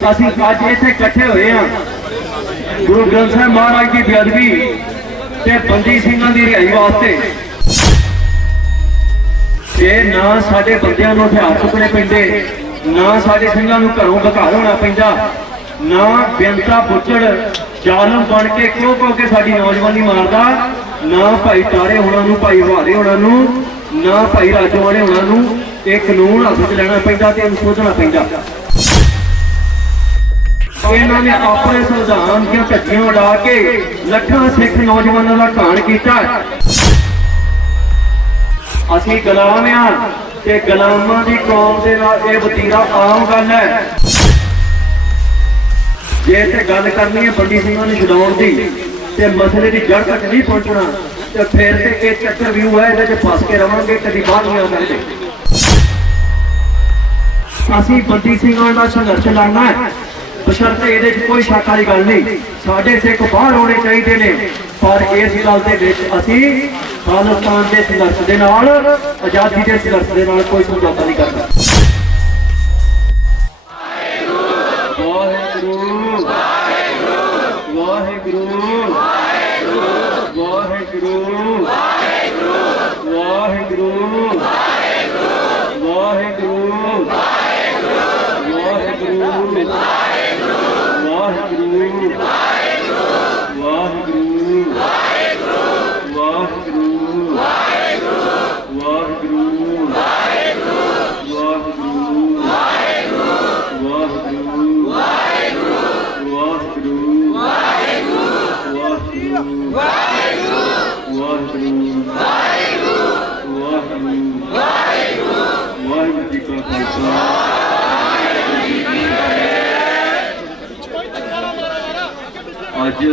ਅਸੀਂ ਅੱਜ ਇੱਥੇ ਇਕੱਠੇ ਹੋਏ ਹਾਂ ਗੁਰੂ ਗ੍ਰੰਥ ਸਾਹਿਬ ਮਹਾਰਾਜ ਦੀ ਬੇਅਦਬੀ ਤੇ ਬੰਦੀ ਸਿੰਘਾਂ ਦੀ ਰਿਹਾਈ ਵਾਸਤੇ। ਜੇ ਨਾ ਸਾਡੇ ਬੰਦਿਆਂ ਨੂੰ ਹਥਿਆਰ ਚੁੱਕਣੇ ਪੈਂਦੇ, ਨਾ ਸਾਡੇ ਸਿੰਘਾਂ ਨੂੰ ਘਰੋਂ ਬਘਾਰ ਹੋਣਾ ਪੈਂਦਾ, ਨਾ ਬੇਅੰਤਾ ਬੁੱਚੜ ਜ਼ਾਲਮ ਬਣ ਕੇ ਕਿਉਂ ਕੇ ਸਾਡੀ ਨੌਜਵਾਨੀ ਮਾਰਦਾ, ਨਾ ਭਾਈ ਤਾਰੇ ਹੋਣਾ ਨੂੰ, ਭਾਈ ਹਵਾਰੇ ਹੋਣਾ ਨੂੰ, ਨਾ ਭਾਈ ਰਾਜੋਆਣੇ ਹੋਣਾ ਨੂੰ ਇਹ ਕਾਨੂੰਨ ਹੱਥ 'ਚ ਲੈਣਾ ਪੈਂਦਾ ਤੇ ਇਹਨੂੰ ਸੋਧਣਾ ਪੈਂਦਾ। ਇਹਨਾਂ ਨੇ ਆਪਣੇ ਸੰਵਿਧਾਨ ਦੀਆਂ ਧੱਜੀਆਂ ਉਡਾ ਕੇ ਲੱਖਾਂ ਸਿੱਖ ਨੌਜਵਾਨਾਂ ਦਾ ਘਾਣ ਕੀਤਾ। ਅਸੀਂ ਗੁਲਾਮ ਆ ਤੇ ਗੁਲਾਮਾਂ ਦੀ ਕੌਮ ਦੇ ਨਾਲ ਇਹ ਵਤੀਰਾ ਆਮ ਗੱਲ ਹੈ। ਜੇ ਤੇ ਗੱਲ ਕਰਨੀ ਹੈ ਬੰਦੀ ਸਿੰਘਾਂ ਨੂੰ ਛਡਾਉਣ ਦੀ ਤੇ ਮਸਲੇ ਦੀ ਜੜ ਤੱਕ ਨਹੀਂ ਪਹੁੰਚਣਾ ਤੇ ਫਿਰ ਤੇ ਇਹ ਚੱਕਰ ਵਿਊ ਹੈ, ਇਹਦੇ 'ਚ ਫਸ ਕੇ ਰਵਾਂਗੇ, ਕਦੀ ਬਾਹਰ ਨਹੀਂ ਆ ਸਕਦੇ। ਅਸੀਂ ਬੰਦੀ ਸਿੰਘਾਂ ਦਾ ਸੰਘਰਸ਼ ਲੜਨਾ ਹੈ, ਬਸ਼ਰਤੇ ਇਹਦੇ 'ਚ ਕੋਈ ਸ਼ੱਕ ਵਾਲੀ ਗੱਲ ਨਹੀਂ। ਸਾਡੇ ਸਿੱਖ ਬਾਹਰ ਹੋਣੇ ਚਾਹੀਦੇ ਨੇ, ਪਰ ਇਸ ਗੱਲ ਦੇ ਵਿੱਚ ਅਸੀਂ ਖਾਲਿਸਤਾਨ ਦੇ ਸੰਘਰਸ਼ ਦੇ ਨਾਲ, ਆਜ਼ਾਦੀ ਦੇ ਸੰਘਰਸ਼ ਦੇ ਨਾਲ ਕੋਈ ਸਮਝੌਤਾ ਨਹੀਂ ਕਰਦਾ। ਵਾਹਿਗੁਰੂ ਵਾਹਿਗੁਰੂ ਵਾਹਿਗੁਰੂ ਵਾਹਿਗੁਰੂ ਵਾਹਿਗੁਰੂ ਅੱਜ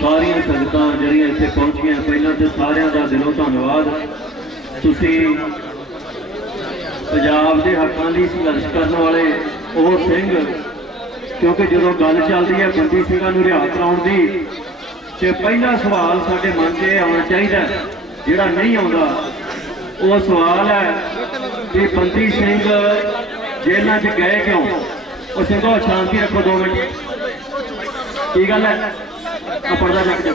ਸਾਰੀਆਂ ਸੰਗਤਾਂ ਜਿਹੜੀਆਂ ਇੱਥੇ ਪਹੁੰਚੀਆਂ, ਪਹਿਲਾਂ ਤਾਂ ਸਾਰਿਆਂ ਦਾ ਦਿਲੋਂ ਧੰਨਵਾਦ। ਤੁਸੀਂ ਪੰਜਾਬ ਦੇ ਹੱਕਾਂ ਲਈ ਸੰਘਰਸ਼ ਕਰਨ ਵਾਲੇ ਉਹ ਸਿੰਘ, ਕਿਉਂਕਿ ਜਦੋਂ ਗੱਲ ਚੱਲਦੀ ਹੈ ਬੰਦੀ ਸਿੰਘਾਂ ਨੂੰ ਰਿਹਾ ਕਰਾਉਣ ਦੀ ਤੇ ਪਹਿਲਾ ਸਵਾਲ ਸਾਡੇ ਮਨ 'ਚ ਇਹ ਆਉਣਾ ਚਾਹੀਦਾ, ਜਿਹੜਾ ਨਹੀਂ ਆਉਂਦਾ ਉਹ ਸਵਾਲ ਹੈ ਕਿ ਬੰਦੀ ਸਿੰਘ ਜੇਲ੍ਹਾਂ 'ਚ ਗਏ ਕਿਉਂ? ਉਹ ਸਿੰਘੋ ਸ਼ਾਂਤੀ ਰੱਖੋ 2 ਮਿੰਟ। ਕੀ ਗੱਲ ਹੈ? ਆ ਪਰਦਾ ਚੱਕ ਦਿਓ,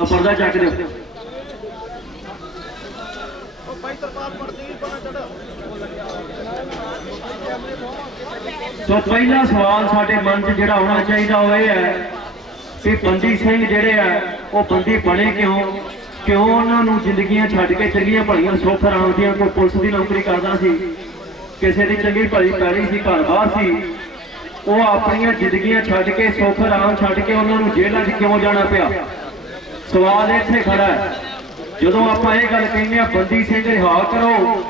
ਆ ਪਰਦਾ ਚੱਕ ਦਿਓ। ਸੋ ਪਹਿਲਾ ਸਵਾਲ ਸਾਡੇ ਮਨ 'ਚ ਜਿਹੜਾ ਹੋਣਾ ਚਾਹੀਦਾ ਉਹ ਇਹ ਹੈ ਕਿ ਬੰਦੀ ਸਿੰਘ ਜਿਹੜੇ ਆ ਉਹ ਬੰਦੀ ਬਣੇ ਕਿਉਂ? ਕਿਉਂ ਉਹਨਾਂ ਨੂੰ ਜ਼ਿੰਦਗੀਆਂ ਛੱਡ ਕੇ ਚੰਗੀਆਂ ਭਲੀਆਂ ਸੁੱਖ ਆਰਾਮ ਦੀਆਂ, ਕੋਈ ਪੁਲਿਸ ਦੀ ਨੌਕਰੀ ਕਰਦਾ ਸੀ, ਕਿਸੇ ਦੀ ਚੰਗੀ ਭਲੀ ਪੈਲੀ ਸੀ, ਘਰ ਬਾਹਰ ਸੀ, ਉਹ ਆਪਣੀਆਂ ਜ਼ਿੰਦਗੀਆਂ ਛੱਡ ਕੇ, ਸੁੱਖ ਆਰਾਮ ਛੱਡ ਕੇ ਉਹਨਾਂ ਨੂੰ ਜੇਲ੍ਹਾਂ 'ਚ ਕਿਉਂ ਜਾਣਾ ਪਿਆ? ਸਵਾਲ ਇੱਥੇ ਖੜਾ ਹੈ। ਜਦੋਂ ਆਪਾਂ ਇਹ ਗੱਲ ਕਹਿੰਦੇ ਆ ਬੰਦੀ ਸਿੰਘ ਰਿਹਾ ਕਰੋ,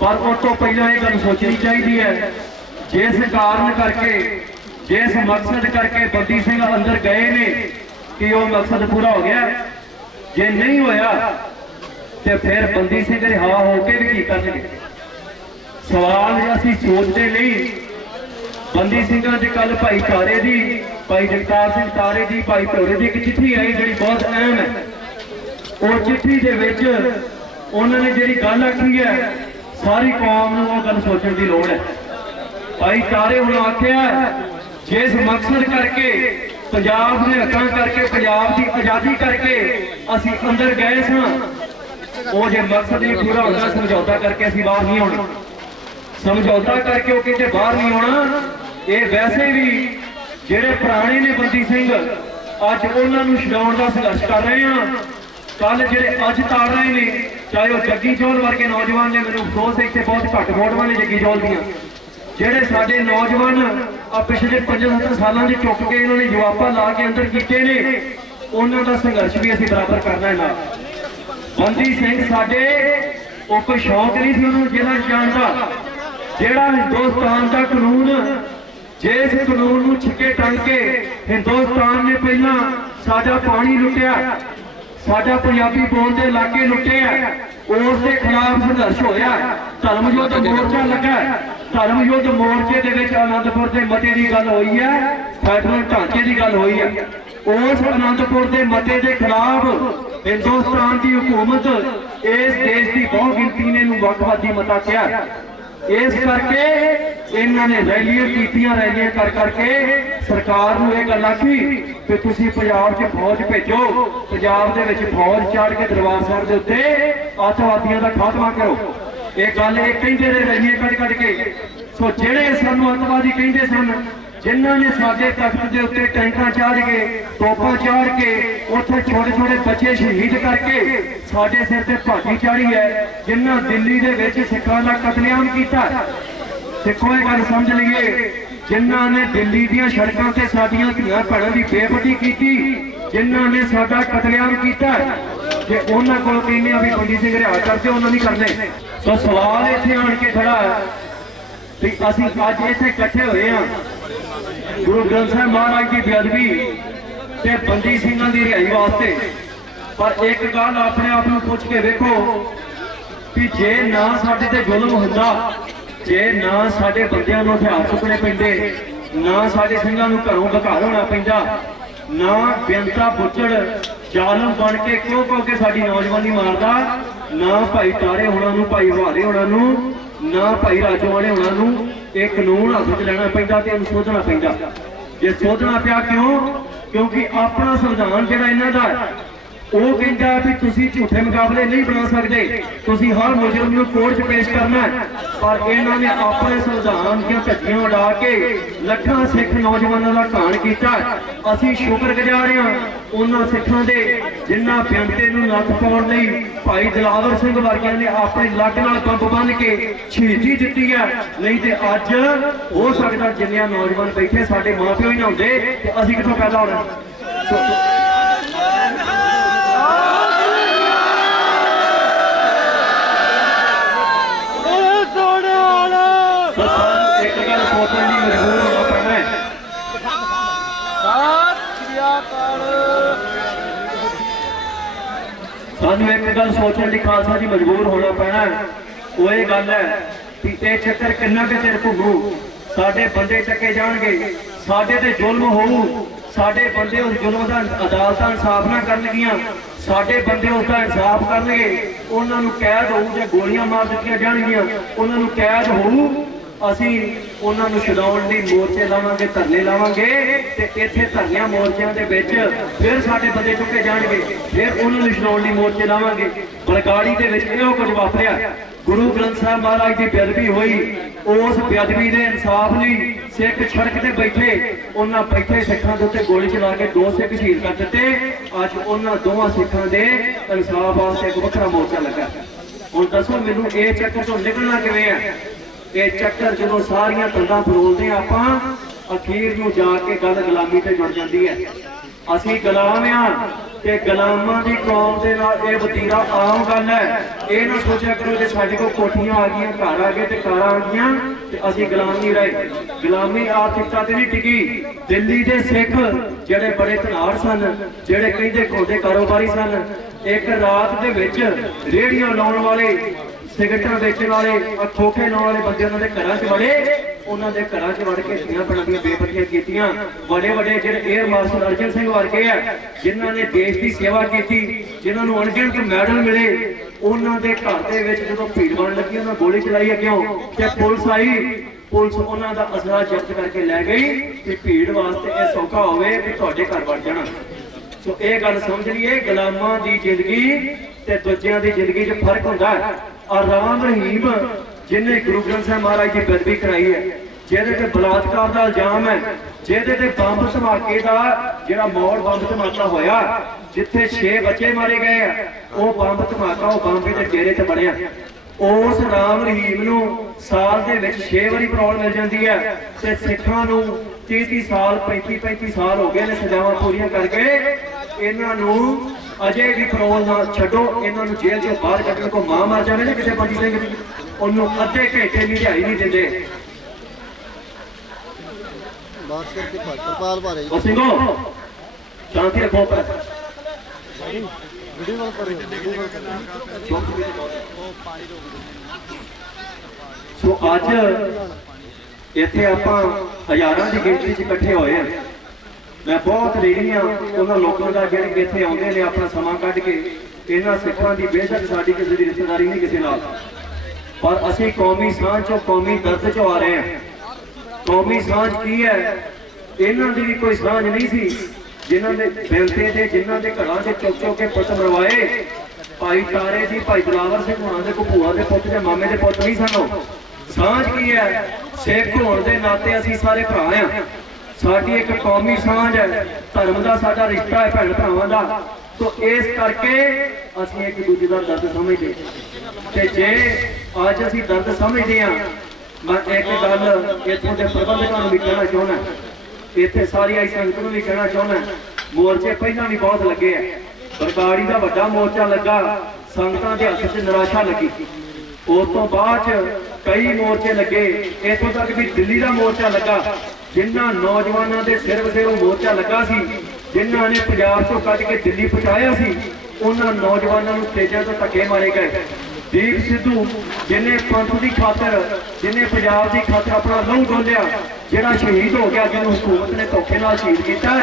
ਪਰ ਉਸ ਤੋਂ ਪਹਿਲਾਂ ਇਹ ਗੱਲ ਸੋਚਣੀ ਚਾਹੀਦੀ ਹੈ ਜਿਸ ਕਾਰਨ ਕਰਕੇ, ਜਿਸ ਮਕਸਦ ਕਰਕੇ ਬੰਦੀ ਸਿੰਘ ਅੰਦਰ ਗਏ ਨੇ, ਕਿ ਉਹ ਮਕਸਦ ਪੂਰਾ ਹੋ ਗਿਆ? ਜੇ ਨਹੀਂ ਹੋਇਆ ਤੇ ਫਿਰ ਬੰਦੀ ਸਿੰਘ ਰਿਹਾ ਹੋ ਕੇ ਵੀ ਕੀ ਕਰਨਗੇ? ਸਵਾਲ ਅਸੀਂ ਸੋਚਦੇ ਨਹੀਂ। ਬੰਦੀ ਸਿੰਘਾਂ ਦੇ ਕੱਲ ਭਾਈ ਤਾਰੇ ਦੀ, ਭਾਈ ਜਗਤਾਰ ਸਿੰਘ ਤਾਰੇ ਦੀ, ਭਾਈ ਭੋਰੇ ਦੀ ਇੱਕ ਚਿੱਠੀ ਆਈ ਜਿਹੜੀ ਬਹੁਤ ਅਹਿਮ ਹੈ। ਉਹ ਚਿੱਠੀ ਦੇ ਵਿੱਚ ਉਹਨਾਂ ਨੇ ਜਿਹੜੀ ਗੱਲ ਆਖੀ ਹੈ, ਸਾਰੀ ਕੌਮ ਨੂੰ ਉਹ ਗੱਲ ਸੋਚਣ ਦੀ ਲੋੜ ਹੈ। ਭਾਈ ਤਾਰੇ ਹੁਣ ਆਖਿਆ ਜਿਸ ਮਕਸਦ ਕਰਕੇ, ਪੰਜਾਬ ਦੇ ਹੱਕਾਂ ਕਰਕੇ, ਪੰਜਾਬ ਦੀ ਆਜ਼ਾਦੀ ਕਰਕੇ ਅਸੀਂ ਅੰਦਰ ਗਏ ਸਾਂ, ਉਹ ਜੇ ਮਕਸਦ ਹੀ ਪੂਰਾ ਹੁੰਦਾ ਸਮਝੌਤਾ ਕਰਕੇ ਅਸੀਂ ਬਾਹਰ ਨਹੀਂ ਆਉਣਾ। ਸਮਝੌਤਾ ਕਰਕੇ ਉਹ ਕਿਤੇ ਬਾਹਰ ਨਹੀਂ ਆਉਣਾ। ਇਹ ਵੈਸੇ ਵੀ ਜਿਹੜੇ ਪੁਰਾਣੇ ਨੇ ਬੰਦੀ ਸਿੰਘ, ਅੱਜ ਉਹਨਾਂ ਨੂੰ ਛਡਾਉਣ ਦਾ ਸੰਘਰਸ਼ ਕਰ ਰਹੇ ਹਾਂ। ਕੱਲ ਜਿਹੜੇ ਅੱਜ ਤਾਰ ਰਹੇ ਨੇ, ਚਾਹੇ ਉਹ ਜੱਗੀ ਚੌਲ ਵਰਗੇ ਨੌਜਵਾਨ ਨੇ, ਮੈਨੂੰ ਅਫਸੋਸ ਹੈ ਇੱਥੇ ਬਹੁਤ ਘੱਟ ਫੋਟੋਆਂ ਨੇ ਜੱਗੀ ਚੌਲ ਦੀਆਂ, ਜਿਹੜੇ ਸਾਡੇ ਨੌਜਵਾਨ ਆ ਪਿਛਲੇ 5-7 ਸਾਲਾਂ 'ਚ ਚੁੱਕ ਕੇ ਇਹਨਾਂ ਨੇ ਜਵਾਬਾਂ ਲਾ ਕੇ ਅੰਦਰ ਕੀਤੇ ਨੇ, ਉਹਨਾਂ ਦਾ ਸੰਘਰਸ਼ ਵੀ ਅਸੀਂ ਬਰਾਬਰ ਕਰਨਾ ਹੈ ਨਾਲ। ਬੰਦੀ ਸਿੰਘ ਸਾਡੇ ਉਹ ਕੋਈ ਸ਼ੌਕ ਨਹੀਂ ਸੀ ਉਹਨੂੰ ਜੇਲ੍ਹਾਂ 'ਚ ਜਾਣ ਦਾ। ਜਿਹੜਾ ਹਿੰਦੁਸਤਾਨ ਦਾ ਕਾਨੂੰਨ, ਜਿਸ ਕਾਨੂੰਨ ਨੂੰ ਛਿੱਕੇ ਟੰਗ ਕੇ ਹਿੰਦੁਸਤਾਨ ਨੇ ਪਹਿਲਾਂ ਸਾਡਾ ਪਾਣੀ ਲੁੱਟਿਆ, ਸਾਡਾ ਪੰਜਾਬੀ ਬੋਲ ਦੇ ਇਲਾਕੇ ਲੁੱਟੇ ਆ, ਉਸ ਦੇ ਖਿਲਾਫ ਸੰਘਰਸ਼ ਹੋਇਆ। ਧਰਮ ਯੁੱਧ ਮੋਰਚਾ ਲੱਗਾ। ਧਰਮ ਯੁੱਧ ਮੋਰਚੇ ਦੇ ਵਿੱਚ ਆਨੰਦਪੁਰ ਦੇ ਮਤੇ ਦੀ ਗੱਲ ਹੋਈ ਹੈ, ਫੈਡਰਲ ਢਾਂਚੇ ਦੀ ਗੱਲ ਹੋਈ ਹੈ। उस आनंदपुर के मते के खिलाफ हिंदुस्तान की हुकूमत इस देश की बहु गिनती ने वक्फवादी मता किया। इस करके इन्होंने रैलियां कीतियां, रैलियां कर करके सरकार नूं इह गल आखी कि तुसीं पंजाब 'च फौज भेजो, पंजाब दे विच फौज चढ़ के दरबार साहिब दे उत्ते अतवादियों का खात्मा करो। ये गल ये कहिंदे रहे रैलियां कट कट के। सो जिहड़े सानूं अतवादी कहिंदे सन, जिन्हों ने साडे तख्त के उत्ते टैंका चाढ़ के, तोपां चाढ़ के, उत्थे छोटे छोटे बच्चे शहीद करके साडे सिर ते भागी चाढ़ी है, जिन्हों दिल्ली दे विच सिखां दा कतलेआम कीता। सिखो ये गल समझ लीए, जिन्हों ने दिल्ली दीआं सड़कां ते साडीआं धीआं भैणां दी बेपटी कीती, जिन्हों ने साडा कतलेआम कीता, जे उन्हां कोल कहने भी बंदी सिंह रिहा करदे, उन्हां नहीं करने। सो सवाल इत्थे आण के खड़ा है भी असीं अज इत्थे इकट्ठे होए हां गुरु ग्रंथ साहिब महाराज की बेअदबी ते बंदी सिंहां दी रिहाई वास्ते। पर एक गल अपने आप नूं पुछ के वेखो कि जे ना साडे ते जुल्म हुंदा, जे ना साडे बंदियां नूं हथियार चुकने पैंदे, ना साडे सिंहां नूं घरों बघार होना पैंदा, ना बेअंता बुचड़ जालम बन के क्यों के साडी नौजवानी मारदा, ना भाई तारे होना नूं, भाई हवाले होना नूं, ना भाई राजोवाले होना नूं एक कानून हाथ च लैना पैंदा ते इहनूं सोधना पैंदा। जे सोधना पिया क्यों? क्योंकि अपना संविधान जिहड़ा इन्हां दा ਉਹ ਕਹਿੰਦਾ ਵੀ ਤੁਸੀਂ ਝੂਠੇ ਮੁਕਾਬਲੇ ਨਹੀਂ ਬਣਾ ਸਕਦੇ, ਤੁਸੀਂ ਹਰ ਮੁਜਰਮ ਨੂੰ ਕੋਰਟ 'ਚ ਪੇਸ਼ ਕਰਨਾ। ਪਰ ਇਹਨਾਂ ਨੇ ਆਪਣੇ ਸੰਵਿਧਾਨ ਦੀਆਂ ਧੱਜੀਆਂ ਉਡਾ ਕੇ ਲੱਖਾਂ ਸਿੱਖ ਨੌਜਵਾਨਾਂ ਦਾ ਘਾਣ ਕੀਤਾ। ਅਸੀਂ ਸ਼ੁਕਰਗੁਜ਼ਾਰ ਹਾਂ ਉਹਨਾਂ ਸਿੱਖਾਂ ਦੇ ਜਿਨ੍ਹਾਂ ਬਿਆੰਤੇ ਨੂੰ ਨੱਥ ਪਾਉਣ ਲਈ ਭਾਈ ਦਿਲਾਵਰ ਸਿੰਘ ਵਰਗਿਆਂ ਨੇ ਆਪਣੇ ਲੱਕ ਨਾਲ ਪੰਪ ਬੰਨ੍ਹ ਕੇ ਸ਼ਹੀਦੀ ਦਿੱਤੀ ਹੈ। ਨਹੀਂ ਤੇ ਅੱਜ ਹੋ ਸਕਦਾ ਜਿੰਨੇ ਨੌਜਵਾਨ ਬੈਠੇ ਸਾਡੇ ਮਾਂ ਪਿਓ ਹੀ ਨਾ ਹੁੰਦੇ ਤੇ ਅਸੀਂ ਕਿੱਥੋਂ ਪੈਦਾ ਹੋਣਾ। एक गल सोचने की मजबूर होना पैना है। सानू एक गल सोचने की खालसा जी मजबूर होना पैना है। वो ये गल है कि ये चक्कर किन्ना के चिर घूमू, साडे बंदे चके जाणगे, साडे ते जुल्म होऊ, साडे बंदे उस जुल्म का अदालतां इंसाफ ना करनगियां, साडे बंदे उसका इंसाफ करनगे, उन्हां नूं कैद होऊ जे गोलियां मार दित्तियां जाणगियां, उन्हां नूं कैद होऊ। ਅਸੀਂ ਉਹਨਾਂ ਨੂੰ ਛਡਾਉਣ ਲਈ ਮੋਰਚੇ ਲਾਵਾਂਗੇ, ਧਰਨੇ ਲਾਵਾਂਗੇ ਤੇ ਇੱਥੇ ਧਰਨਿਆਂ ਮੋਰਚਿਆਂ ਦੇ ਵਿੱਚ ਫਿਰ ਸਾਡੇ ਬੰਦੇ ਚੁੱਕੇ ਜਾਣਗੇ, ਫਿਰ ਉਹਨਾਂ ਨੂੰ ਛਡਾਉਣ ਲਈ ਮੋਰਚੇ ਲਾਵਾਂਗੇ। ਬਲਗਾੜੀ ਦੇ ਵਿੱਚ ਇਹੋ ਕੁਝ ਵਾਪਰਿਆ। ਗੁਰੂ ਗ੍ਰੰਥ ਸਾਹਿਬ ਮਹਾਰਾਜ ਦੀ ਬੇਅਦਬੀ ਹੋਈ, ਉਸ ਬੇਅਦਬੀ ਦੇ ਇਨਸਾਫ ਲਈ ਸਿੱਖ ਸੜਕ ਤੇ ਬੈਠੇ, ਉਹਨਾਂ ਬੈਠੇ ਸਿੱਖਾਂ ਦੇ ਉੱਤੇ ਗੋਲੀ ਚਲਾ ਕੇ 2 ਸਿੱਖ ਸ਼ਹੀਦ ਕਰ ਦਿੱਤੇ। ਅੱਜ ਉਹਨਾਂ ਦੋਵਾਂ ਸਿੱਖਾਂ ਦੇ ਇਨਸਾਫ ਵਾਸਤੇ ਇੱਕ ਵੱਖਰਾ ਮੋਰਚਾ ਲੱਗਾ। ਹੁਣ ਦੱਸੋ ਮੈਨੂੰ ਇਹ ਚੱਕਰ ਤੋਂ ਨਿਕਲਣਾ ਕਿਵੇਂ ਹੈ? ਇਹ ਚੱਕਰ ਜਦੋਂ ਸਾਰੀਆਂ ਤੰਦਾਂ ਫਰੋਲਦੇ ਆਪਾਂ ਅਖੀਰ ਨੂੰ ਜਾ ਕੇ ਗੱਲ ਗੁਲਾਮੀ ਤੇ ਜੁੜ ਜਾਂਦੀ ਹੈ। ਅਸੀਂ ਗੁਲਾਮ ਆ ਤੇ ਗੁਲਾਮਾਂ ਦੀ ਕੌਮ ਦੇ ਨਾਲ ਇਹ ਵਤੀਰਾ ਆਮ ਗੱਲ ਹੈ। ਇਹ ਨਾ ਸੋਚਿਆ ਕਰੋ ਜੇ ਸਾਡੇ ਕੋਲ ਕੋਠੀਆਂ ਆ ਗਈਆਂ, ਘਰ ਆ ਗਏ ਤੇ ਕਾਰਾਂ ਆ ਗਈਆਂ ਤੇ ਅਸੀਂ ਗੁਲਾਮ ਨਹੀਂ ਰਹੇ। ਗੁਲਾਮੀ ਆਰਥਿਕਤਾ ਤੇ ਨਹੀਂ ਟਿਕੀ। ਦਿੱਲੀ ਦੇ ਸਿੱਖ ਜਿਹੜੇ ਬੜੇ ਧਨਾੜ ਸਨ, ਜਿਹੜੇ ਕਹਿੰਦੇ ਖੋਦੇ ਕਾਰੋਬਾਰੀ ਸਨ, ਇੱਕ ਰਾਤ ਦੇ ਵਿੱਚ ਰੇਹੜੀਆਂ ਲਾਉਣ ਵਾਲੇ, ਸਿਗਰਟਾਂ ਵੇਚਣ ਵਾਲੇ, ਖੋਖੇ ਲਾਉਣ ਵਾਲੇ ਬੰਦੇ ਉਹਨਾਂ ਦੇ ਘਰਾਂ 'ਚ ਵੜੇ, ਉਹਨਾਂ ਦੇ ਘਰਾਂ 'ਚ ਵੜ ਕੇ ਧੀਆਂ ਭੈਣਾਂ ਦੀਆਂ ਬੇਪਤੀਆਂ ਕੀਤੀਆਂ। ਵੱਡੇ ਵੱਡੇ ਜਿਹੜੇ 에ਅਰ ਮਾਰਸ਼ਲ ਅਰਜਨ ਸਿੰਘ ਵਰਗੇ ਆ, ਜਿਨ੍ਹਾਂ ਨੇ ਦੇਸ਼ ਦੀ ਸੇਵਾ ਕੀਤੀ, ਜਿਨ੍ਹਾਂ ਨੂੰ ਅਣਗਿਣਤ ਮੈਡਲ ਮਿਲੇ, ਉਹਨਾਂ ਦੇ ਘਰ ਦੇ ਵਿੱਚ ਜਦੋਂ ਭੀੜ ਬਣ ਲੱਗੀ ਉਹਨਾਂ ਗੋਲੀ ਚਲਾਈ ਹੈ। ਕਿਉਂ? ਤੇ ਪੁਲਿਸ ਆਈ, ਪੁਲਿਸ ਉਹਨਾਂ ਦਾ ਅਸਲਾ ਜ਼ਬਤ ਕਰਕੇ ਲੈ ਗਈ ਕਿ ਭੀੜ ਵਾਸਤੇ ਇਹ ਸੌਖਾ ਹੋਵੇ ਕਿ ਤੁਹਾਡੇ ਘਰ ਵੜ ਜਾਣਾ। ਸੋ ਇਹ ਗੱਲ ਸਮਝ ਲਈਏ, ਗੁਲਾਮਾਂ ਦੀ ਜ਼ਿੰਦਗੀ ਤੇ ਦੂਜਿਆਂ ਦੀ ਜ਼ਿੰਦਗੀ 'ਚ ਫਰਕ ਹੁੰਦਾ ਹੈ। और राम रहीम जिन्हें गुरु ग्रंथ साहिब महाराज की बेअदबी कराई है, ਜਿਹਦੇ ਤੇ ਬਲਾਤਕਾਰ ਦਾ ਇਲਜ਼ਾਮ ਹੈ, ਜਿਹਦੇ ਤੇ ਬੰਬ ਧਮਾਕੇ ਦਾ ਜਿਹੜਾ ਮੌੜ ਬੰਬ ਧਮਾਕਾ ਹੋਇਆ ਜਿੱਥੇ 6 ਬੱਚੇ ਮਾਰੇ ਗਏ ਆ, ਉਹ ਬੰਬ ਧਮਾਕਾ ਉਹ ਬੰਬੇ ਦੇ ਡੇਰੇ ਤੇ ਬਣਿਆ। ਉਸ ਰਾਮ ਰਹੀਮ ਨੂੰ ਸਾਲ ਦੇ ਵਿੱਚ 6 ਵਾਰੀ ਪਰੋਲ ਮਿਲ ਜਾਂਦੀ ਹੈ ਤੇ ਸਿੱਖਾਂ ਨੂੰ 30 ਸਾਲ 35 ਸਾਲ ਹੋ ਗਏ ਨੇ ਸਜ਼ਾਵਾਂ ਪੂਰੀਆਂ ਕਰਕੇ। ਇਹਨਾਂ ਨੂੰ ਅਜੇ ਵੀ ਪਰੋਲ ਨਾ ਛੱਡੋ, ਇਹਨਾਂ ਨੂੰ ਜੇਲ੍ਹ ਚੋਂ ਬਾਹਰ ਕੱਢਣ ਕੋ ਮਾਂ ਮਾਰ ਜਾਵੇ ਨਾ ਕਿਸੇ ਬੰਦੀ ਸਿੰਘ ਦੀ, ਉਹਨੂੰ ਅੱਧੇ ਘੰਟੇ ਦੀ ਰਿਹਾਈ ਨਹੀਂ ਦਿੰਦੇ। ਉਹ ਸਿੰਘੋ ਸ਼ਾਂਤੀ ਰੱਖੋ। ਸੋ ਅੱਜ ਇੱਥੇ ਆਪਾਂ ਹਜ਼ਾਰਾਂ ਦੀ ਗਿਣਤੀ 'ਚ ਇਕੱਠੇ ਹੋਏ ਆ। मैं बहुत रेडी हाँ उन्होंने लोगों का ਜਿਹੜੇ ਇੱਥੇ ਆਉਂਦੇ ਨੇ ਆਪਣਾ ਸਮਾਂ ਕੱਢ ਕੇ। ਇਹਨਾਂ ਸਿੱਖਾਂ ਦੀ ਬੇਸ਼ੱਕ ਸਾਡੀ ਕਿਸੇ ਦੀ ਰਿਸ਼ਤੇਦਾਰੀ ਨਹੀਂ ਕਿਸੇ ਨਾਲ, पर असी कौमी सांझ चो कौमी दर्द चो आ रहे हैं। कौमी सांझ की है, इन्हां दी भी कोई सांझ नहीं सी जिन्हां दे बेलते दे जिन्हां दे घरां दे चुक चुक के पुੱਤ मरवाए। भाई तारे दी भाई दिलावर सिंह होना दे कोई भूआ दे पुੱਤ ते मामे दे पुੱਤ नहीं सन। सांझ की है, सिख होने के नाते असी सारे भरा हैं। साडी एक कौमी सांझ है, धर्म का साडा रिश्ता है भैन भरावां दा। तो इस करके असीं एक दूजे का दर्द समझते ते जे अज असीं दर्द समझते हैं। मैं एक गल इत्थों के प्रबंधकों भी कहना चाहना, इत्थे सारी आई संगत भी कहना चाहना, मोर्चे पहला भी बहुत लगे है। बरगाड़ी का वड्डा मोर्चा लगा, संगतां दे हत्थ च निराशा लगी। उस तो बाद कई मोर्चे लगे, इत्थों तक भी दिल्ली का मोर्चा लगा, जिन्हां नौजवानों के सिर वसेरों मोर्चा लगा सी, जिन्हां ने पंजाब तो कट के दिल्ली पहुंचाया सी, उन्हां नौजवानों को स्टेजां तो धक्के मारे गए। दीप सिद्धू जिन्हें पंथ की खातर, जिन्हें पंजाब की खातर अपना लहू डोलिया, जिहड़ा शहीद हो गया, जिन्होंने हुकूमत ने धोखे नाल शहीद किया,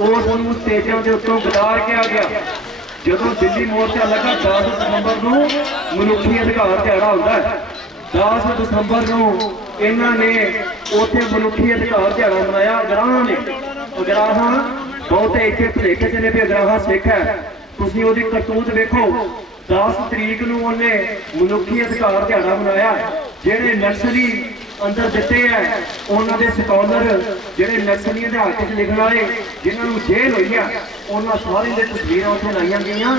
उस स्टेजां के उत्तों गदार किया गया। जदों दिल्ली मोर्चा लगा 10 दिसंबर को मनुखी अधिकार दिहाड़ा होता है। 10 दिसंबर को इन्हों ने उत्थे मनुखी अधिकार दिहाड़ा मनाया। अगराहां ने, अगराहां बहुते इत्थे भुलेखे च ने भी अगराहां सिख है। तुसीं उहदी करतूत वेखो, 10 तरीक नूं उन्हें मनुखी अधिकार दिहाड़ा मनाया। जिहड़े नक्सली अंदर दिते है, उन्होंने स्कॉलर जिहड़े नक्सलियों के हक च लिखण वाले, जिन्होंने जेल हुई है, उन्होंने सारे दी तस्वीरां उत्थे लाइयां गईयां।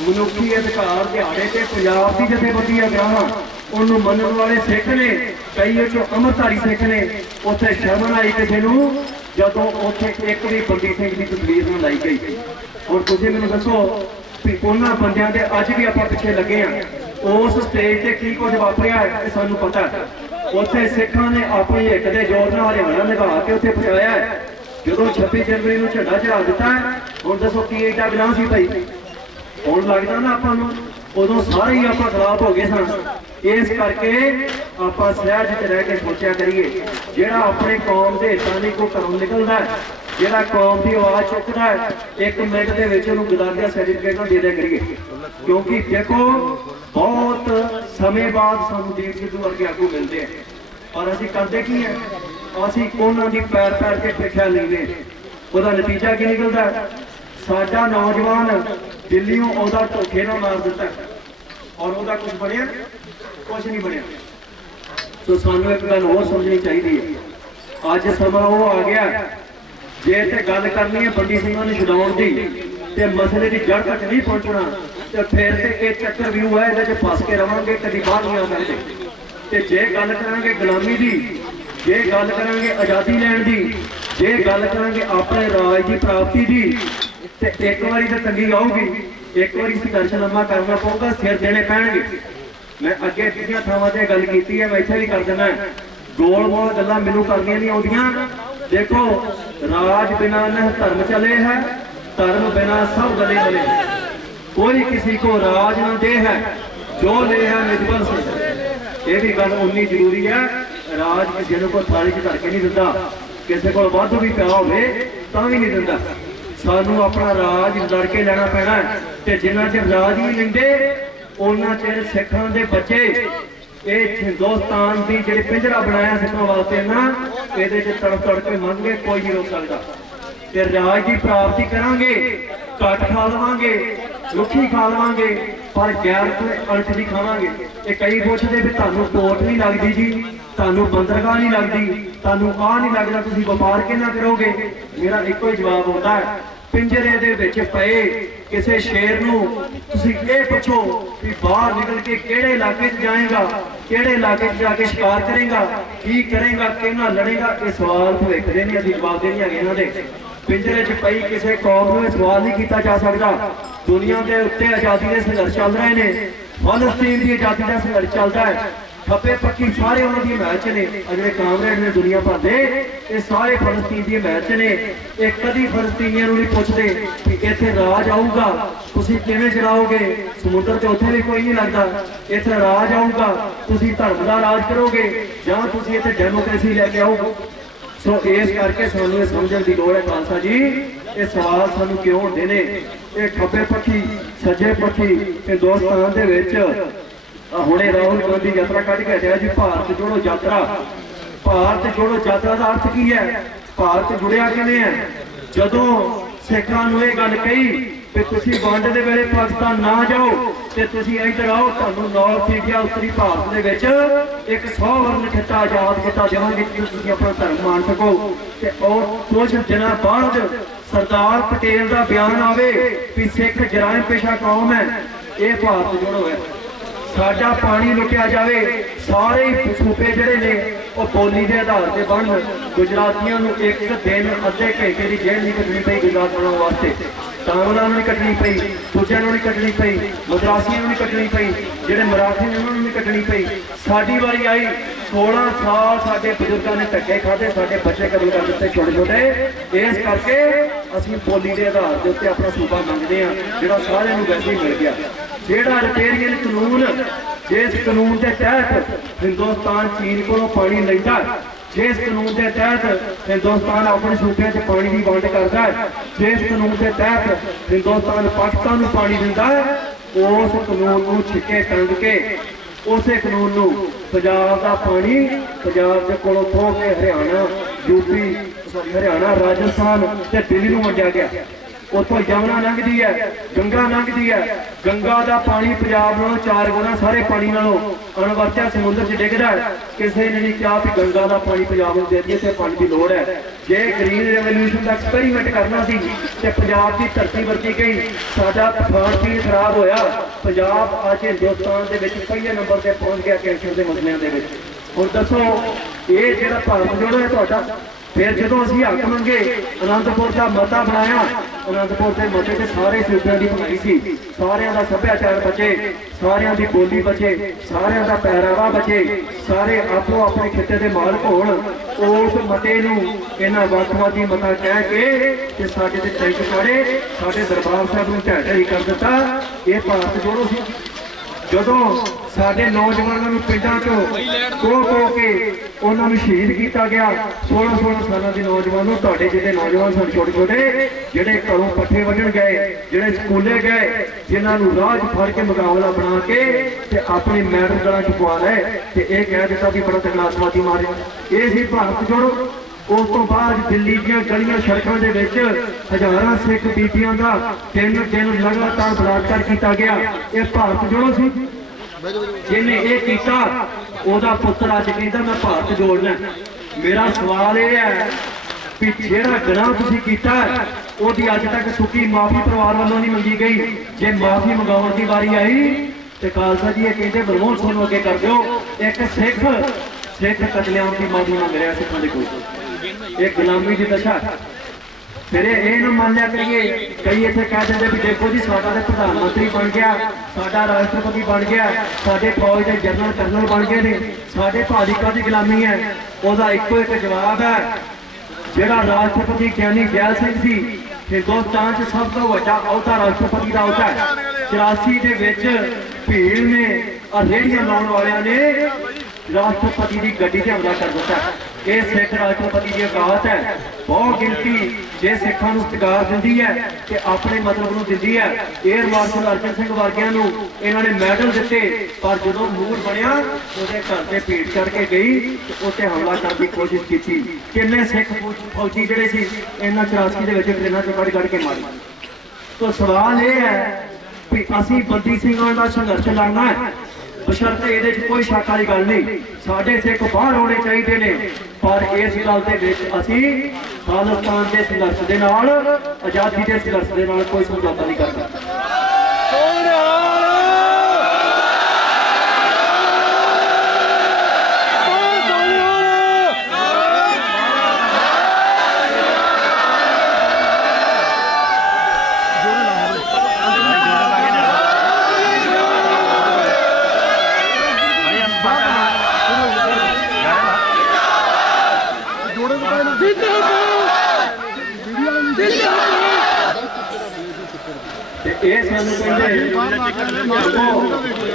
मनुखी अधिकार दिहाड़े ते पंजाब की जथेबंदी अगराहां उन्होंने मनण वाले सिख ने, कई चो अमरधारी सिख ने। उत्थे शर्म ना आई किसी नूं जदों उत्थे एक भी बंदी सिंह की तस्वीर नहीं लाई गई। और तुसीं मैनूं दसो भी उन्हां बंदियां दे अज भी आपां पिछे लगे हैं। उस स्टेज ते की कुछ वापरिया है सानूं पता है। उत्थे सिखां ने अपनी हिक दे जोर नाल हरियाणा लगा के उत्थे पहुंचाया है। जदों 26 जनवरी नूं झंडा चढ़ा दिता है, हुण दसो की एडा गुनाह सी भाई? हुण लगदा ना आपां नूं, उदों सारे ही आपां खिलाफ हो गए सन। इस करके आपां सहज च रह के सोचा करिए, जिहड़ा अपने कौम के हितां लई कोई घरों निकलदा है, जिहड़ा कौम की आवाज़ चुकदा है, 1 मिनट के विच उहनूं गदारिया सर्टिफिकेट दे दिया करिए। क्योंकि देखो बहुत समय बाद सानूं दीप सिद्धू वर्गे आगू मिलते हैं, पर असीं करदे की है? असीं उन्हां दी पैर पैर के प्रीखिया लैंदे। उहदा नतीजा की निकलदा है? साडा नौजवान दिल्लीओं उहदा धोखे नाल मार दिता और उहदा कुछ बनिया? कुछ नहीं बनिया। तो सानूं एक गल होर समझनी चाहिए है, अज समा वो आ गया, जे ते गल करनी है बंदी ਸਿੰਘਾਂ ਨੂੰ छुड़ाउण दी ते मसले की जड़ तक नहीं पहुंचना, तो फिर तो ये चक्कर व्यू है, ये फस के रवांगे, कभी बाहर नहीं आ सकते। ते जे गल करांगे गुलामी की, जे गल करांगे आज़ादी लैण की, जे गल करांगे अपने राज की प्राप्ति की, तो एक बारी तो तंगी आऊगी, एक बारी संघर्ष लम्मा करना पऊगा, सिर देने पैणगे। मैं अगे पिछलियां थावां ते गल कीती है, मैं इत्थे भी कर देना। गोल मोल गल्लां मैनूं करनियां नहीं आउंदियां। देखो राज बिना न धर्म चले है, धर्म बिना सब गले गले। कोई किसी को राज न दे है, जो ले है निजबल से। ये भी गल उन्नी जरूरी है। राज किसी को थाली च धर के नहीं दिंदा, किसी को वाधू भी पिया होवे तां भी नहीं दिंदा। सानू अपना राज लड़ के लेना पैना है, ते जिन्ना चिर राज नहीं लेंदे उन्ना चिर सिखां दे बच्चे ये हिंदुस्तान की जी पिंजरा बनाया सिखां वास्ते ना, ये तड़प तड़ के मर गए, कोई नहीं रोक सकता। ते राज की प्राप्ति करांगे, घट खा लवांगे, रुखी खा लवांगे, पर गैर अल्ट नहीं खावांगे। ये कई पुछदे भी तुहानूं कोर्ट नहीं लगदी जी, तुहानूं बंदरगाह नहीं लगदी, तुहानूं आ नहीं लगदा, तुसीं व्यापार किन्ना करोगे? मेरा इक्को ही जवाब होता है, पिंजरे दे विच पए किसी शेर नूं तुसीं ये पुछो कि बाहर निकल के किहड़े इलाके च जाएगा, किहड़े इलाके च जाके शिकार करेगा, की करेगा, किहनां लड़ेगा? ये सवाल भविख दे नहीं, असीं जवाब दे नहीं हैगे इन्हां दे। पिंजरे च पई किसी कौम नूं सवाल नहीं किया जा सकता। दुनिया के उत्ते आज़ादी के संघर्ष चल रहे हैं, फलस्तीन की आज़ादी का संघर्ष चलता है, खब्बे पक्की सारे उन्होंने मैच ने, अगले कामरेड ने दुनिया भर दे, ये सारे फलस्तीन की मैच ने। एक कभी फलस्तीनियों नहीं पूछते कि इत्थे राज आऊगा तुसीं किवें चलाओगे, समुद्र तो उत्थे भी कोई नहीं लगता, इत्थे राज आऊगा तुसीं धर्म का राज करोगे जां तुसीं इत्थे डेमोक्रेसी लैके आओगे। सो इस करके सानूं समझण की लोड़ है खालसा जी, ये सवाल सानूं क्यों होंदे ने? ये खब्बे पक्खी सज्जे पक्खी हिंदुस्तान दे विच ਹੁਣੇ ਰਾਹੁਲ ਗਾਂਧੀ ਯਾਤਰਾ ਕੱਢ ਕੇ ਹਟਿਆ ਜੀ, ਭਾਰਤ ਜੋੜੋ ਯਾਤਰਾ। ਭਾਰਤ ਜੋੜੋ ਯਾਤਰਾ ਦਾ ਅਰਥ ਕੀ ਹੈ? ਭਾਰਤ ਜੁੜਿਆ ਕਿਵੇਂ ਹੈ? ਜਦੋਂ ਸਿੱਖਾਂ ਨੂੰ ਇਹ ਗੱਲ ਕਹੀ ਕਿ ਤੁਸੀਂ ਵੰਡ ਦੇ ਵੇਲੇ ਪਾਕਿਸਤਾਨ ਨਾ ਜਾਓ ਤੇ ਤੁਸੀਂ ਇੱਧਰ ਆਓ, ਤੁਹਾਨੂੰ ਨਾਰਥ ਇੰਡੀਆ ਉੱਤਰੀ ਭਾਰਤ ਦੇ ਵਿੱਚ ਇੱਕ 100 ਵਰਨ ਖਿੱਤਾ ਆਜ਼ਾਦ ਕੀਤਾ ਜਾਵਾਂਗੇ ਕਿ ਤੁਸੀਂ ਆਪਣਾ ਧਰਮ ਮੰਨ ਸਕੋ। ਤੇ ਉਹ ਕੁਝ ਦਿਨਾਂ ਬਾਅਦ ਸਰਦਾਰ ਪਟੇਲ ਦਾ ਬਿਆਨ ਆਵੇ ਕਿ ਸਿੱਖ ਜਰਾਇਮ ਪੇਸ਼ਾ ਕੌਮ ਹੈ। ਇਹ ਭਾਰਤ ਜੋੜੋ ਹੈ। ਸਾਡਾ ਪਾਣੀ ਲੁੱਟਿਆ ਜਾਵੇ, ਸਾਰੇ ਹੀ ਸੂਬੇ ਜਿਹੜੇ ਨੇ ਉਹ ਬੋਲੀ ਦੇ ਆਧਾਰ ਤੇ ਬਣਨ। ਗੁਜਰਾਤੀਆਂ ਨੂੰ ਇੱਕ ਦਿਨ ਅੱਧੇ ਘੰਟੇ ਦੀ ਜੇਲ੍ਹ ਨਹੀਂ ਕੱਟਣੀ ਪਈ ਗੁਜਰਾਤ ਬਣਾਉਣ ਵਾਸਤੇ, ਤਾਮਿਲਾਂ ਨੂੰ ਨਹੀਂ ਕੱਟਣੀ ਪਈ, ਦੂਜਿਆਂ ਨੂੰ ਨਹੀਂ ਕੱਟਣੀ ਪਈ, ਮਦਰਾਸੀਆਂ ਨੂੰ ਨਹੀਂ ਕੱਟਣੀ ਪਈ, ਜਿਹੜੇ ਮਰਾਠੀ ਨੇ ਉਹਨਾਂ ਨੂੰ ਨਹੀਂ ਕੱਟਣੀ ਪਈ। ਸਾਡੀ ਵਾਰੀ ਆਈ, 16 ਸਾਲ ਸਾਡੇ ਬਜ਼ੁਰਗਾਂ ਨੇ ਧੱਕੇ ਖਾਧੇ, ਸਾਡੇ ਬੱਚੇ ਕਤਲ ਕਰ ਦਿੱਤੇ ਛੋਟੇ ਛੋਟੇ। ਇਸ ਕਰਕੇ ਅਸੀਂ ਬੋਲੀ ਦੇ ਆਧਾਰ ਦੇ ਉੱਤੇ ਆਪਣਾ ਸੂਬਾ ਮੰਗਦੇ ਹਾਂ, ਜਿਹੜਾ ਸਾਰਿਆਂ ਨੂੰ ਵੈਸੇ ਹੀ ਮਿਲ ਗਿਆ। ਜਿਹੜਾ ਰਿਪੇਰੀਅਨ ਕਾਨੂੰਨ, ਜਿਸ ਕਾਨੂੰਨ ਦੇ ਤਹਿਤ ਹਿੰਦੁਸਤਾਨ ਚੀਨ ਕੋਲੋਂ ਪਾਣੀ ਲੈਂਦਾ, ਜਿਸ ਕਾਨੂੰਨ ਦੇ ਤਹਿਤ ਹਿੰਦੁਸਤਾਨ ਆਪਣੇ ਸੂਬਿਆਂ 'ਚ ਪਾਣੀ ਦੀ ਵੰਡ ਕਰਦਾ ਹੈ, ਜਿਸ ਕਾਨੂੰਨ ਦੇ ਤਹਿਤ ਹਿੰਦੁਸਤਾਨ ਪਾਕਿਸਤਾਨ ਨੂੰ ਪਾਣੀ ਦਿੰਦਾ ਹੈ, ਉਸ ਕਾਨੂੰਨ ਨੂੰ ਛਿੱਕੇ ਟੰਗ ਕੇ ਉਸੇ ਕਾਨੂੰਨ ਨੂੰ ਪੰਜਾਬ ਦਾ ਪਾਣੀ ਪੰਜਾਬ ਦੇ ਕੋਲੋਂ ਖੋਹ ਕੇ ਹਰਿਆਣਾ, ਯੂਪੀ, ਹਰਿਆਣਾ, ਰਾਜਸਥਾਨ ਤੇ ਦਿੱਲੀ ਨੂੰ ਵੰਡਿਆ ਗਿਆ। ਉੱਥੋਂ ਯਮੁਨਾ ਲੰਘਦੀ ਹੈ, ਗੰਗਾ ਲੰਘਦੀ ਹੈ। ਗੰਗਾ ਦਾ ਪਾਣੀ ਪੰਜਾਬ ਨਾਲੋਂ 4 ਗੁਣਾ ਸਾਰੇ ਪਾਣੀ ਨਾਲੋਂ ਅਣਵਰਤਿਆ ਸਮੁੰਦਰ 'ਚ ਡਿੱਗਦਾ ਹੈ। ਕਿਸੇ ਨੇ ਨਹੀਂ ਕਿਹਾ ਕਿ ਗੰਗਾ ਦਾ ਪਾਣੀ ਪੰਜਾਬ ਨੂੰ ਦੇ ਦਈਏ ਤੇ ਪਾਣੀ ਦੀ ਲੋੜ ਹੈ। ਜੇ ਗ੍ਰੀਨ ਰੈਵੋਲੂਸ਼ਨ ਦਾ ਐਕਸਪੈਰੀਮੈਂਟ ਕਰਨਾ ਸੀ ਤੇ ਪੰਜਾਬ ਦੀ ਧਰਤੀ ਵਰਤੀ ਗਈ, ਸਾਡਾ ਖਾਣ ਪੀਣ ਖਰਾਬ ਹੋਇਆ। ਪੰਜਾਬ ਅੱਜ ਹਿੰਦੁਸਤਾਨ ਦੇ ਵਿੱਚ ਪਹਿਲੇ ਨੰਬਰ ਤੇ ਪਹੁੰਚ ਗਿਆ ਕੈਂਸਰ ਦੇ ਮਸਲਿਆਂ ਦੇ ਵਿੱਚ। ਹੁਣ ਦੱਸੋ, ਇਹ ਜਿਹੜਾ ਭਾਰਤ ਜੋੜੋ ਹੈ ਤੁਹਾਡਾ। ਫਿਰ ਜਦੋਂ ਅਸੀਂ ਹੱਕ ਮੰਗੇ, ਅਨੰਦਪੁਰ ਦਾ ਮਤਾ ਬਣਾਇਆ, ਅਨੰਦਪੁਰ ਦੇ ਮਤੇ 'ਚ ਸਾਰੇ ਸੂਬਿਆਂ ਦੀ ਭਲਾਈ ਸੀ, ਸਾਰਿਆਂ ਦਾ ਸੱਭਿਆਚਾਰ ਬਚੇ, ਸਾਰਿਆਂ ਦੀ ਬੋਲੀ ਬਚੇ, ਸਾਰਿਆਂ ਦਾ ਪਹਿਰਾਵਾ ਬਚੇ, ਸਾਰੇ ਆਪੋ ਆਪਣੇ ਖਿੱਤੇ ਦੇ ਮਾਲਕ ਹੋਣ। ਉਸ ਮਤੇ ਨੂੰ ਇਹਨਾਂ ਵੱਖਵਾਦੀ ਮਤਾ ਕਹਿ ਕੇ ਤੇ ਸਾਡੇ ਤੇ ਟੈਂਕ ਚੜੇ, ਸਾਡੇ ਦਰਬਾਰ ਸਾਹਿਬ ਨੂੰ ਢਹਿ ਢੇਰੀ ਕਰ ਦਿੱਤਾ। ਇਹ ਭਾਰਤ ਜੋੜੋ ਸੀ। ਜਦੋਂ ਸਾਡੇ ਨੌਜਵਾਨਾਂ ਨੂੰ ਪਿੰਡਾਂ 'ਚੋਂ ਖੋਹ ਕੇ ਉਹਨਾਂ ਨੂੰ ਸ਼ਹੀਦ ਕੀਤਾ ਗਿਆ, 16 ਸਾਲਾਂ ਦੇ ਨੌਜਵਾਨੋਂ, ਤੁਹਾਡੇ ਜਿਹੜੇ ਨੌਜਵਾਨ ਸਨ ਛੋਟੇ ਛੋਟੇ, ਜਿਹੜੇ ਘਰੋਂ ਪੱਠੇ ਵੱਢਣ ਗਏ, ਜਿਹੜੇ ਸਕੂਲੇ ਗਏ, ਜਿਨ੍ਹਾਂ ਨੂੰ ਰਾਹ 'ਚ ਫੜ ਕੇ ਮੁਕਾਬਲਾ ਬਣਾ ਕੇ ਤੇ ਆਪਣੇ ਮੈਡਲ ਗਲਾਂ 'ਚ ਪਵਾ ਲਏ ਤੇ ਇਹ ਕਹਿ ਦਿੱਤਾ ਵੀ ਬੜਾ ਤਕੜਾ ਅੱਤਵਾਦੀ ਮਾਰਿਆ। ਇਹ ਸੀ ਭਾਰਤ ਜੋੜੋ। ਉਸ ਤੋਂ ਬਾਅਦ ਦਿੱਲੀ ਦੀਆਂ ਗਲੀਆਂ ਸੜਕਾਂ ਦੇ ਵਿੱਚ ਹਜ਼ਾਰਾਂ ਸਿੱਖ ਬੀਬੀਆਂ ਦਾ 3 ਦਿਨ ਲਗਾਤਾਰ ਬਲਾਤਕਾਰ ਕੀਤਾ ਗਿਆ। ਇਹ ਭਾਰਤ ਜੋੜੋ ਸੀ। ਜਿਹਨੇ ਇਹ ਕੀਤਾ ਉਹਦਾ ਪੁੱਤਰ ਅੱਜ ਕਹਿੰਦਾ ਮੈਂ ਭਾਰਤ ਜੋੜਨਾ। ਮੇਰਾ ਸਵਾਲ ਇਹ ਹੈ ਕਿ ਜਿਹੜਾ ਗੁਨਾਹ ਤੁਸੀਂ ਕੀਤਾ ਉਹਦੀ ਅੱਜ ਤੱਕ ਸੁੱਕੀ ਮਾਫੀ ਪਰਿਵਾਰ ਵੱਲੋਂ ਨਹੀਂ ਮੰਗੀ ਗਈ। ਜੇ ਮਾਫੀ ਮੰਗਾਉਣ ਦੀ ਵਾਰੀ ਆਈ ਤੇ ਖਾਲਸਾ ਜੀ ਇਹ ਕਹਿੰਦੇ ਮਨਮੋਹਨ ਸਿੰਘ ਨੂੰ ਅੱਗੇ ਕਰ ਦਿਓ। ਇੱਕ ਸਿੱਖ ਕਤਲੇਆਮ ਦੀ ਮਾਫੀ ਮੰਗ ਰਿਹਾ ਸਿੱਖਾਂ ਦੇ ਕੋਲ। ਇਹ ਗੁਲਾਮੀ ਦੀ ਦਸ਼ਾ। ਫਿਰ ਇਹ ਨਾ ਮੰਨ ਲਿਆ ਕਰੀਏ, ਕਈ ਇੱਥੇ ਕਹਿ ਦਿੰਦੇ ਵੀ ਦੇਖੋ ਜੀ ਸਾਡਾ ਤੇ ਪ੍ਰਧਾਨ ਮੰਤਰੀ ਬਣ ਗਿਆ, ਸਾਡਾ ਰਾਸ਼ਟਰਪਤੀ ਬਣ ਗਿਆ, ਸਾਡੇ ਫੌਜ ਦੇ ਜਨਰਲ ਕਰਨਲ ਬਣ ਗਏ ਨੇ, ਸਾਡੇ ਭਾਜਪਾ ਦੀ ਗੁਲਾਮੀ ਹੈ। ਉਹਦਾ ਇੱਕੋ ਇੱਕ ਜਵਾਬ ਹੈ, ਜਿਹੜਾ ਰਾਸ਼ਟਰਪਤੀ ਗਿਆਨੀ ਜੈਲ ਸਿੰਘ ਸੀ, ਹਿੰਦੁਸਤਾਨ 'ਚ ਸਭ ਤੋਂ ਵੱਡਾ ਅਹੁਦਾ ਰਾਸ਼ਟਰਪਤੀ ਦਾ ਅਹੁਦਾ ਹੈ। 84 ਦੇ ਵਿੱਚ ਭੀੜ ਨੇ ਰੇਹੜੀਆਂ ਲਾਉਣ ਵਾਲਿਆਂ ਨੇ ਰਾਸ਼ਟਰਪਤੀ ਦੀ ਗੱਡੀ ਤੇ ਹਮਲਾ ਕਰ ਦਿੱਤਾ। ਇਹ ਸਿੱਖ ਰਾਸ਼ਟਰਪਤੀ ਦੀ ਔਕਾਤ ਹੈ। ਬਹੁਤ ਗਿਣਤੀ ਜੇ ਸਿੱਖਾਂ ਨੂੰ ਸਤਿਕਾਰ ਦਿੰਦੀ ਹੈ ਤੇ ਆਪਣੇ ਮਤਲਬ ਨੂੰ ਦਿੰਦੀ ਹੈ। ਏਅਰ ਮਾਰਸ਼ਲ ਅਰਜਨ ਸਿੰਘ ਵਰਗਿਆਂ ਨੂੰ ਇਹਨਾਂ ਨੇ ਮੈਡਲ ਦਿੱਤੇ, ਪਰ ਜਦੋਂ ਮੂਡ ਬਣਿਆ ਉਹਦੇ ਘਰ ਤੇ ਭੀੜ ਚੜ ਕੇ ਗਈ ਤੇ ਉੱਤੇ ਹਮਲਾ ਕਰਨ ਦੀ ਕੋਸ਼ਿਸ਼ ਕੀਤੀ। ਕਿੰਨੇ ਸਿੱਖ ਫੌਜੀ ਜਿਹੜੇ ਸੀ ਇਹਨਾਂ 84 ਦੇ ਵਿੱਚ ਟ੍ਰੇਨਾਂ 'ਚ ਕੱਢ ਕੇ ਮਾਰੇ। ਤਾਂ ਸਵਾਲ ਇਹ ਹੈ ਵੀ ਅਸੀਂ ਬੰਦੀ ਸਿੰਘਾਂ ਦਾ ਸੰਘਰਸ਼ ਲੜਨਾ ਹੈ, ਬਸ਼ਰਤੇ ਇਹਦੇ 'ਚ ਕੋਈ ਸ਼ੱਕ ਵਾਲੀ ਗੱਲ ਨਹੀਂ। ਸਾਡੇ ਸਿੱਖ ਬਾਹਰ ਹੋਣੇ ਚਾਹੀਦੇ ਨੇ, ਪਰ ਇਸ ਗੱਲ ਦੇ ਵਿੱਚ ਅਸੀਂ ਖਾਲਿਸਤਾਨ ਦੇ ਸੰਘਰਸ਼ ਦੇ ਨਾਲ, ਆਜ਼ਾਦੀ ਦੇ ਸੰਘਰਸ਼ ਦੇ ਨਾਲ ਕੋਈ ਸਮਝੌਤਾ ਨਹੀਂ ਕਰਦਾ। ਇਹ ਸਾਨੂੰ ਕਹਿੰਦੇ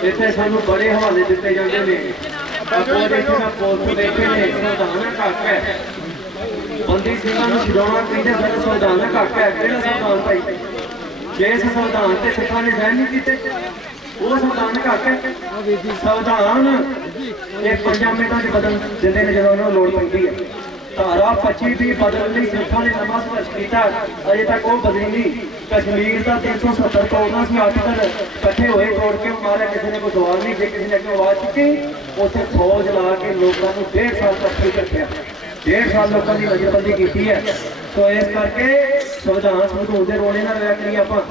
ਇੱਥੇ ਸਾਨੂੰ ਬੜੇ ਹਵਾਲੇ ਦਿੱਤੇ ਜਾਂਦੇ ਨੇ। ਆਪੋ ਦੇਖੇ ਨਾ ਪੋਸਟ ਦੇਖੇ ਨੇ, ਸੰਵਿਧਾਨ ਹੱਕ ਹੈ। ਬੰਦੀ ਸਿੰਘਾਂ ਨੂੰ ਛਡਾਉਣਾ ਕਹਿੰਦੇ ਸਾਡਾ ਸੰਵਿਧਾਨ ਹੱਕ ਹੈ। ਕਿਹੜਾ ਸੰਵਿਧਾਨ ਭਾਈ? ਜੇ ਇਸ ਸੰਵਿਧਾਨ ਤੇ ਸਿੱਖਾਂ ਨੇ ਸਾਈਨ ਨਹੀਂ ਕੀਤੇ, ਉਹ ਸੰਵਿਧਾਨ ਘੱਟ ਸੰਵਿਧਾਨ ਇਹ 5 ਮਿੰਟਾਂ 'ਚ ਬਦਲ ਦਿੰਦੇ ਨੇ ਜਦੋਂ ਉਹਨਾਂ ਨੂੰ ਲੋੜ ਪੈਂਦੀ ਹੈ। ਧਾਰਾ 25 ਵੀ ਬਦਲਣ ਲਈ ਸਿੱਖਾਂ ਨੇ ਨਵਾਂ ਸੰਘਰਸ਼ ਕੀਤਾ, ਅਜੇ ਤੱਕ ਉਹ ਬਦਲੀ ਨਹੀਂ। ਕਸ਼ਮੀਰ ਦਾ 370 ਤੋੜਨਾ ਸੀ ਆਰਟੀਕਲ, ਇਕੱਠੇ ਹੋਏ ਤੋੜ ਕੇ ਮਾਰਿਆ, ਕਿਸੇ ਨੇ ਕੋਈ ਸਵਾਲ ਨਹੀਂ। ਜੇ ਕਿਸੇ ਨੇ ਅੱਗੇ ਆਵਾਜ਼ ਚੁੱਕੀ ਉੱਥੇ ਫੌਜ ਲਾ ਕੇ ਲੋਕਾਂ ਨੂੰ 1.5 ਸਾਲ ਤੱਕ ਰੱਖਿਆ। 1.5 ਸਾਲ ਲੋਕਾਂ ਦੀ ਨਜ਼ਰਬੰਦੀ ਕੀਤੀ ਹੈ। ਸੋ ਇਸ ਕਰਕੇ ਸੰਵਿਧਾਨ ਸਮਝਾਉਣ ਦੇ ਰੋਲੇ ਨਾਲ ਰਿਹਾ ਕਰੀਏ, ਆਪਾਂ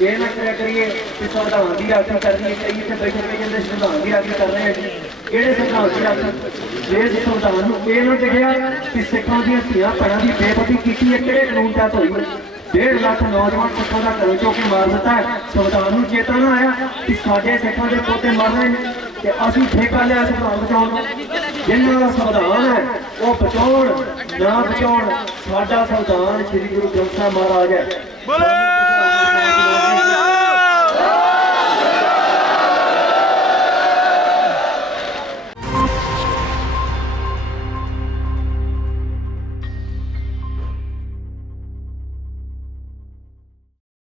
ਇਹ ਨਾ ਕਰਿਆ ਕਰੀਏ ਕਿ ਸੰਵਿਧਾਨ ਦੀ ਆਗੂ ਕਰਨੀ ਹੈ। ਇੱਥੇ ਬੈਠ ਕੇ ਕਹਿੰਦੇ ਸੰਵਿਧਾਨ ਦੀ ਆਗੂ ਕਰ ਰਹੇ ਆ ਜੀ, ਕਿਹੜੇ ਸੰਵਿਧਾਨ ਦੀ ਆਗੂ? ਇਸ ਸੰਵਿਧਾਨ ਨੂੰ ਇਹ ਨਾ ਦੇਖਿਆ ਕਿ ਸਿੱਖਾਂ ਦੀਆਂ ਧੀਆਂ ਭੈਣਾਂ ਦੀ ਬੇਪਤੀ ਕੀਤੀ ਹੈ, ਕਿਹੜੇ ਕਾਨੂੰਨ ਤਹਿਤ ਹੋਈ? 1.5 ਲੱਖ ਨੌਜਵਾਨ ਸਿੱਖਾਂ ਦਾ ਘਰੋਂ ਚੁੱਕ ਕੇ ਮਾਰ ਦਿੱਤਾ ਹੈ। ਸੰਵਿਧਾਨ ਨੂੰ ਚੇਤਾ ਨਾ ਆਇਆ ਕਿ ਸਾਡੇ ਸਿੱਖਾਂ ਦੇ ਪੋਤੇ ਮਰ ਰਹੇ ਨੇ ਤੇ ਅਸੀਂ ਠੇਕਾ ਲਿਆ ਸੰਵਿਧਾਨ ਬਚਾਉਣ ਦਾ। ਜਿਨ੍ਹਾਂ ਦਾ ਸੰਵਿਧਾਨ ਹੈ ਉਹ ਬਚਾਉਣ ਨਾ ਬਚਾਉਣ, ਸਾਡਾ ਸੰਵਿਧਾਨ ਸ੍ਰੀ ਗੁਰੂ ਗ੍ਰੰਥ ਸਾਹਿਬ ਮਹਾਰਾਜ ਹੈ।